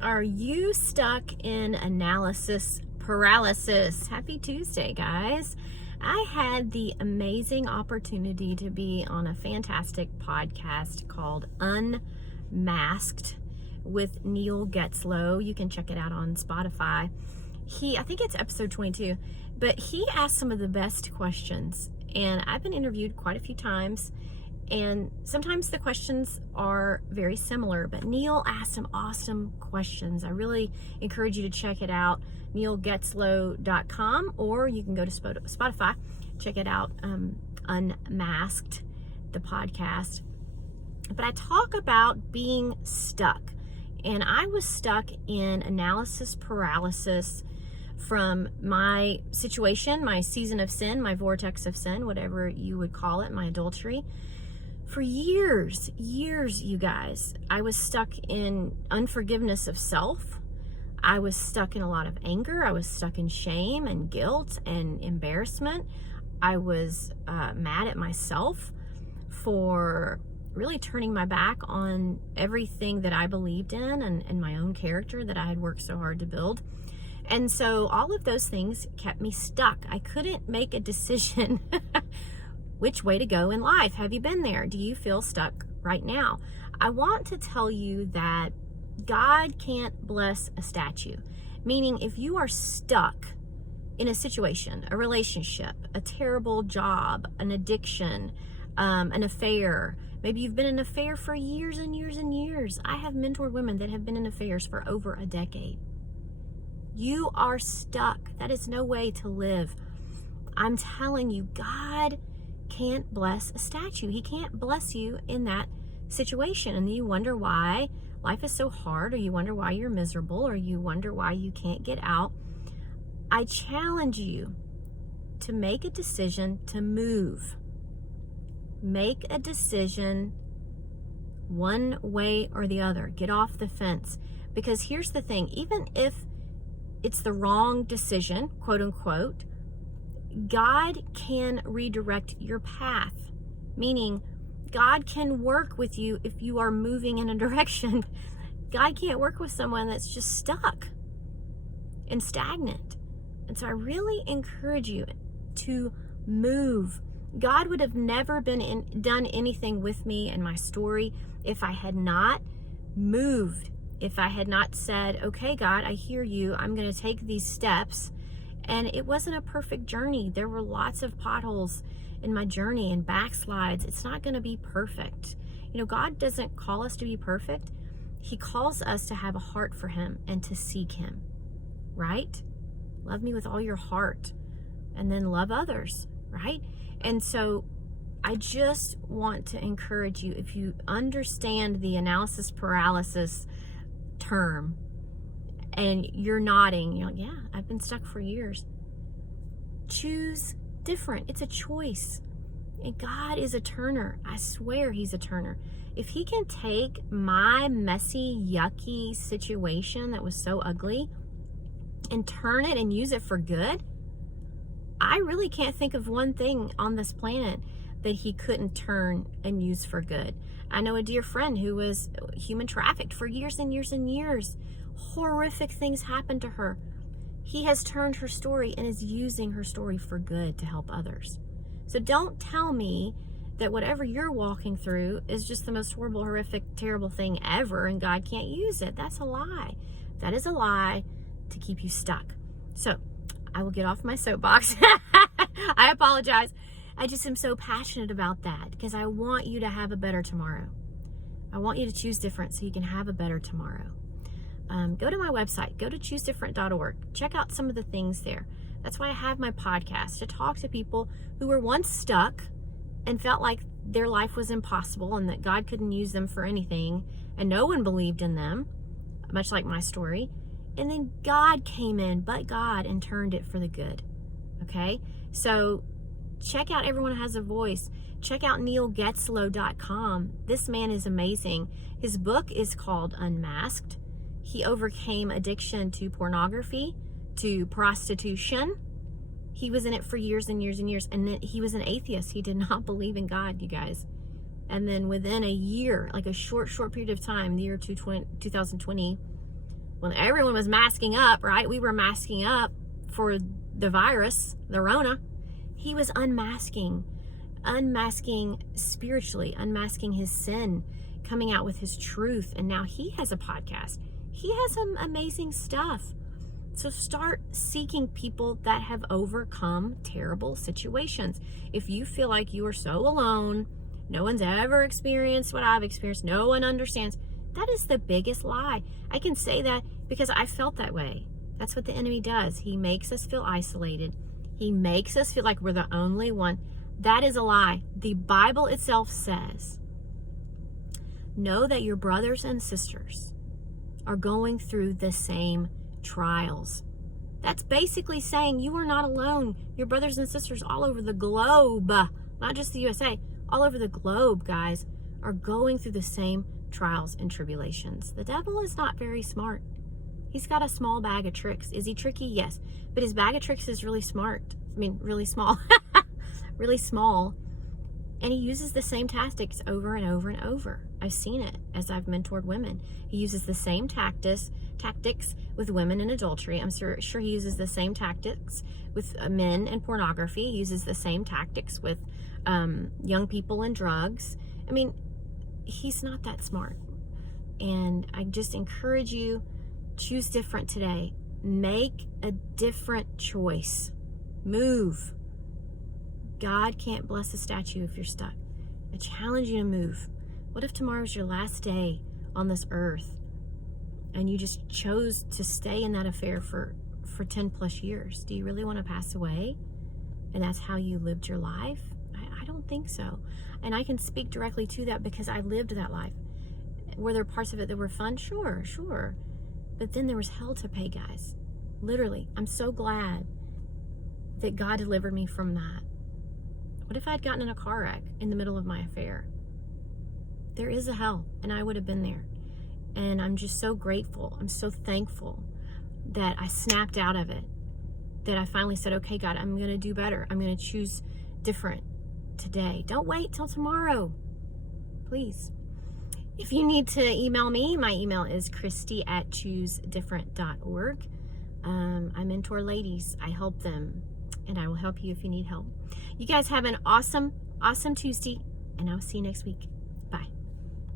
Are you stuck in analysis paralysis? Happy Tuesday, guys. I had the amazing opportunity to be on a fantastic podcast called Unmasked with Neil Getzlow. You can check it out on Spotify. I think it's episode 22, but he asked some of the best questions, and I've been interviewed quite a few times, and sometimes the questions are very similar, but Neil asked some awesome questions. I really encourage you to check it out, neilgetzlow.com, or you can go to Spotify, check it out, Unmasked, the podcast. But I talk about being stuck, and I was stuck in analysis paralysis from my situation, my season of sin, my vortex of sin, whatever you would call it, my adultery. For years, you guys, I was stuck in unforgiveness of self. I was stuck in a lot of anger. I was stuck in shame and guilt and embarrassment. I was mad at myself for really turning my back on everything that I believed in and my own character that I had worked so hard to build. And so all of those things kept me stuck. I couldn't make a decision which way to go in life. Have you been there? Do you feel stuck right now? I want to tell you that God can't bless a statue. Meaning, if you are stuck in a situation, a relationship, a terrible job, an addiction, an affair, maybe you've been in an affair for years and years and years. I have mentored women that have been in affairs for over a decade. You are stuck. That is no way to live. I'm telling you, God can't bless a statue. He can't bless you in that situation. And you wonder why life is so hard, or you wonder why you're miserable, or you wonder why you can't get out. I challenge you to make a decision to move. Make a decision one way or the other. Get off the fence. Because here's the thing, even if it's the wrong decision, quote unquote, God can redirect your path. Meaning, God can work with you if you are moving in a direction. God can't work with someone that's just stuck and stagnant. And so I really encourage you to move. God would have never done anything with me and my story if I had not moved. If I had not said, okay, God, I hear you. I'm going to take these steps. And it wasn't a perfect journey. There were lots of potholes in my journey and backslides. It's not going to be perfect. You know, God doesn't call us to be perfect. He calls us to have a heart for Him and to seek Him, right? Love me with all your heart, and then love others, right? And so I just want to encourage you, if you understand the analysis paralysis term, and you're nodding, you're like, yeah, I've been stuck for years. Choose different. It's a choice. And God is a turner. I swear He's a turner. If He can take my messy, yucky situation that was so ugly and turn it and use it for good, I really can't think of one thing on this planet that He couldn't turn and use for good. I know a dear friend who was human trafficked for years and years and years. Horrific things happened to her. He has turned her story and is using her story for good to help others. So don't tell me that whatever you're walking through is just the most horrible, horrific, terrible thing ever and God can't use it. That's a lie. That is a lie to keep you stuck. So I will get off my soapbox. I apologize. I just am so passionate about that because I want you to have a better tomorrow. I want you to choose different so you can have a better tomorrow. Go to my website, go to choosedifferent.org. Check out some of the things there. That's why I have my podcast, to talk to people who were once stuck and felt like their life was impossible and that God couldn't use them for anything, and no one believed in them, much like my story. And then God came in, but God, and turned it for the good. Okay? So check out Everyone Has a Voice. Check out neilgetzlow.com. This man is amazing. His book is called Unmasked. He overcame addiction to pornography, to prostitution. He was in it for years and years and years. And then he was an atheist. He did not believe in God, you guys. And then within a year, like a short period of time, the year 2020, when everyone was masking up, right? We were masking up for the virus, the Rona. He was unmasking spiritually, unmasking his sin, coming out with his truth. And now he has a podcast. He has some amazing stuff. So start seeking people that have overcome terrible situations. If you feel like you are so alone, no one's ever experienced what I've experienced, no one understands, that is the biggest lie. I can say that because I felt that way. That's what the enemy does. He makes us feel isolated. He makes us feel like we're the only one. That is a lie. The Bible itself says, know that your brothers and sisters are going through the same trials. That's basically saying you are not alone. Your brothers and sisters all over the globe, not just the USA, all over the globe, guys, are going through the same trials and tribulations. The devil is not very smart. He's got a small bag of tricks. Is he tricky? Yes. But his bag of tricks is really smart. I mean, really small. Really small. And he uses the same tactics over and over and over. I've seen it as I've mentored women. He uses the same tactics with women in adultery. I'm sure he uses the same tactics with men and pornography. He uses the same tactics with young people and drugs. I mean, he's not that smart. And I just encourage you, choose different today. Make a different choice. Move. God can't bless a statue if you're stuck. I challenge you to move. What if tomorrow's your last day on this earth and you just chose to stay in that affair for 10 plus years? Do you really want to pass away? And that's how you lived your life? I don't think so. And I can speak directly to that because I lived that life. Were there parts of it that were fun? Sure. But then there was hell to pay, guys. Literally. I'm so glad that God delivered me from that. What if I had gotten in a car wreck in the middle of my affair? There is a hell, and I would have been there. And I'm just so grateful. I'm so thankful that I snapped out of it. That I finally said, okay, God, I'm going to do better. I'm going to choose different today. Don't wait till tomorrow. Please. If you need to email me, my email is christy@choosedifferent.org. I mentor ladies. I help them. And I will help you if you need help. You guys have an awesome Tuesday, and I'll see you next week.